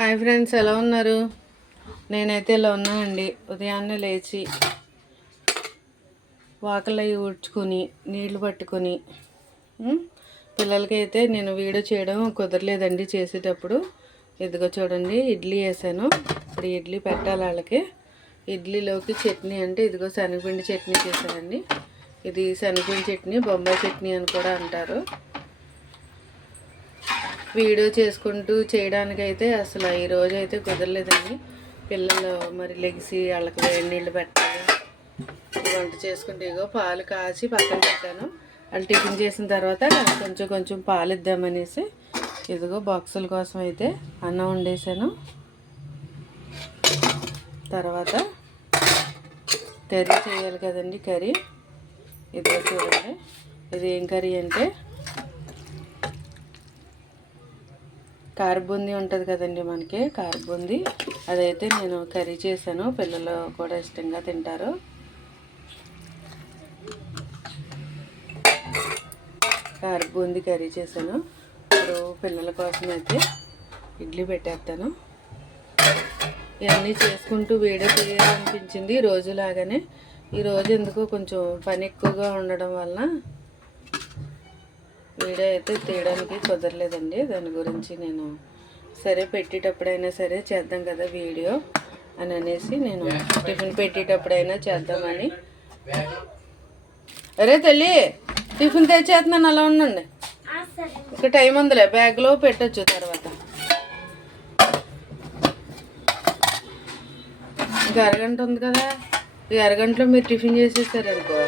Hi friends ఎలా ఉన్నారు? నేనైతే ఇలా ఉన్నానండి ఉదయాన్నే లేచి వాకలు అవి ఊడ్చుకొని నీళ్ళు పట్టుకొని పిల్లలకైతే నేను వీడియో చేయడం కుదరలేదండి చేసేటప్పుడు. ఇదిగో చూడండి ఇడ్లీ వేసాను. ఇప్పుడు ఇడ్లీ పెట్టాలి వాళ్ళకి. ఇడ్లీలోకి చట్నీ అంటే ఇదిగో శనగపిండి చట్నీ చేశానండి. ఇది శనగపిండి చట్నీ బొంబాయి చట్నీ అని కూడా అంటారు. వీడియో చేసుకుంటూ చేయడానికైతే అసలు ఈ రోజు అయితే కుదరలేదండి. పిల్లలు మరి లెగిసి వాళ్ళకి వేడి నీళ్ళు పెట్టాలి. వంట చేసుకుంటే ఇగో పాలు కాచి పక్కన పెట్టాను. వాళ్ళు టిఫిన్ చేసిన తర్వాత కొంచెం కొంచెం పాలు ఇద్దామనేసి ఇదిగో బాక్సుల కోసం అయితే అన్నం వండేసాను తర్వాత కర్రీ చేయాలి కదండి కర్రీ. ఇదిగో చూడండి. ఇది ఏం కర్రీ అంటే కారబూంది ఉంటుంది కదండి మనకి కారబూందీ. అదైతే నేను కర్రీ చేశాను పిల్లలు కూడా ఇష్టంగా తింటారు. కారబూందీ కర్రీ చేశాను. ఇప్పుడు పిల్లల కోసం అయితే ఇడ్లీ పెట్టేస్తాను. ఇవన్నీ చేసుకుంటూ వీడియో తీయాలనిపించింది ఈ రోజు లాగానే ఈ ఎందుకో కొంచెం పని ఎక్కువగా ఉండడం వలన వీడియో అయితే తీయడానికి కుదరలేదండి. దాని గురించి నేను సరే పెట్టేటప్పుడైనా సరే చేద్దాం కదా వీడియో అని అనేసి నేను టిఫిన్ పెట్టేటప్పుడైనా చేద్దామని. అరే తల్లి టిఫిన్ తెచ్చేస్తున్నాను అలా ఉండండి. ఇక టైం ఉందిలే బ్యాగ్లో పెట్టొచ్చు తర్వాత. ఇంకా అరగంట ఉంది కదా ఈ అరగంటలో మీరు టిఫిన్ చేసేసారు అనుకో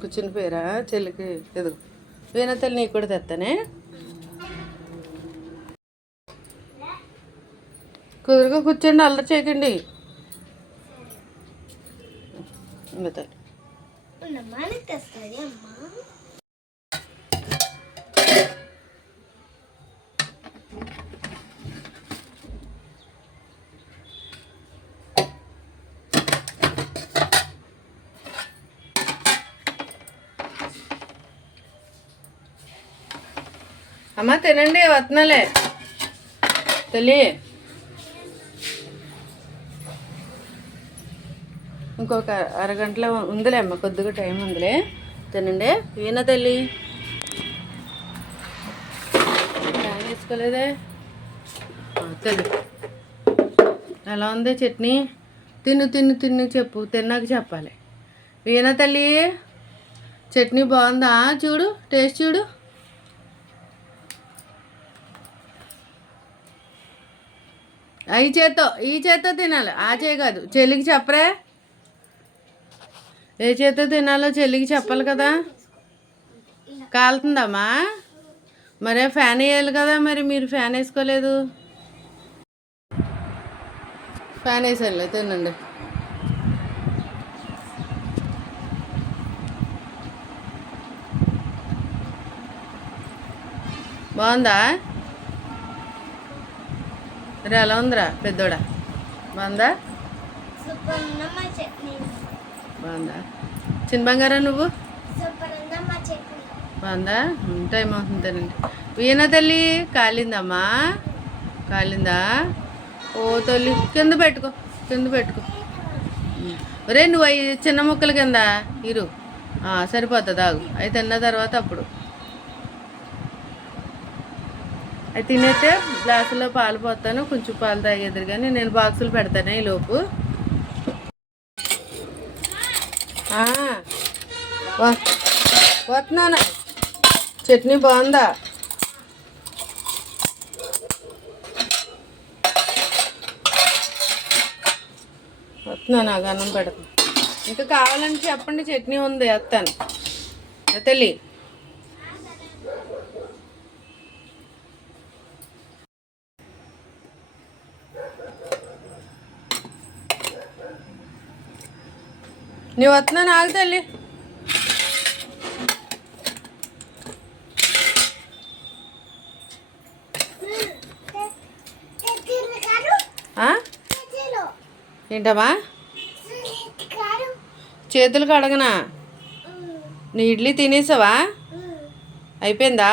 కూర్చుని పోయారా చెల్లికి ఎదుగు వీణ తల్లి నీకు కూడా తెస్తానే కుదురుగా కూర్చోండి అల్లరి చేయకండి. తల్లి. అమ్మా అమ్మ తినండి వస్తున్నాలే తల్లి. ఇంకొక అరగంటలో ఉందిలే అమ్మ కొద్దిగా టైం ఉందిలే. తినండి. ఈయన తల్లి. ఫ్యాన్ వేసుకోలేదే? తల్లి. ఎలా ఉంది చట్నీ? తిను తిను తిను చెప్పు తిన్నాక చెప్పాలి. ఈయన తల్లి చట్నీ బాగుందా? చూడు టేస్ట్ చూడు. ఈ చేత్తో ఈ చేత్తో తినాలి. ఆ చేయి కాదు. చెల్లికి చెప్పరే? ఏ చేత్తో తినాలో చెల్లికి చెప్పాలి కదా? కాలుతుందమ్మా? మరే ఫ్యాన్ వేయాలి కదా మరి మీరు ఫ్యాన్ వేసుకోలేదు. ఫ్యాన్ వేసేయాలి తినండి. బాగుందా? రే ఎలా ఉందిరా పెద్దోడా? బాగుందా? బాగుందా? చిన్న బంగారా నువ్వు? బాగుందా? టైం అవుతుందండి వీణ తల్లి కాలిందమ్మా? కాలిందా? ఓ తల్లి కింద పెట్టుకో కింద పెట్టుకో. రే నువ్వు అవి చిన్న ముక్కల కింద ఇరు. సరిపోతుంది ఆగు అవి తిన్న తర్వాత అప్పుడు. అది తినేస్తే గ్లాసులో పాలు పోతాను కొంచెం పాలు తాగేద్దరు కానీ నేను బాక్సులు పెడతాను ఈ లోపు. వస్తున్నాను. చట్నీ బాగుందా? వస్తున్నాను అన్నం పెడతాను ఇంకా కావాలంటే చెప్పండి చట్నీ ఉంది వస్తాను. తెలి నువ్వు వస్తున్నా నాకు తల్లి ఏంటమ్మా? చేతులు కడగనా నీ ఇడ్లీ తినేసావా? అయిపోయిందా?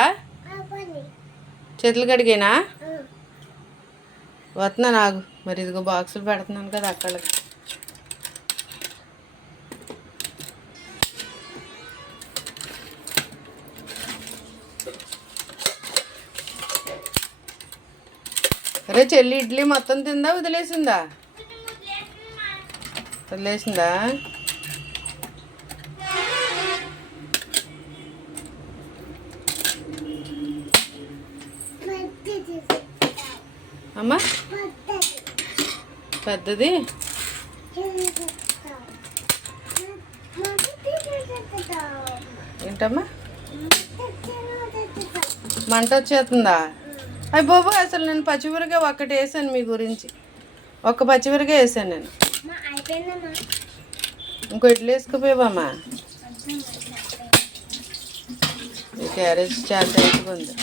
చేతులు కడిగేనా? వస్తున్నా నాకు మరి ఇదిగో బాక్సులు పెడుతున్నాను కదా అక్కడికి అరే చెల్లి ఇడ్లీ మొత్తం తిందా వదిలేసిందా? వదిలేసిందా? అమ్మా? పెద్దది? ఏంటమ్మా? మంట వచ్చేస్తుందా? అయ్యి బాబు అసలు నేను పచ్చిమిరకాయ ఒక్కటి వేసాను మీ గురించి. ఒక్క పచ్చిమిరకాయ వేసాను నేను. ఇంకో ఇడ్లీ వేసుకుపోయావమ్మా. క్యారేజ్ చాలా టైట్గా ఉంది.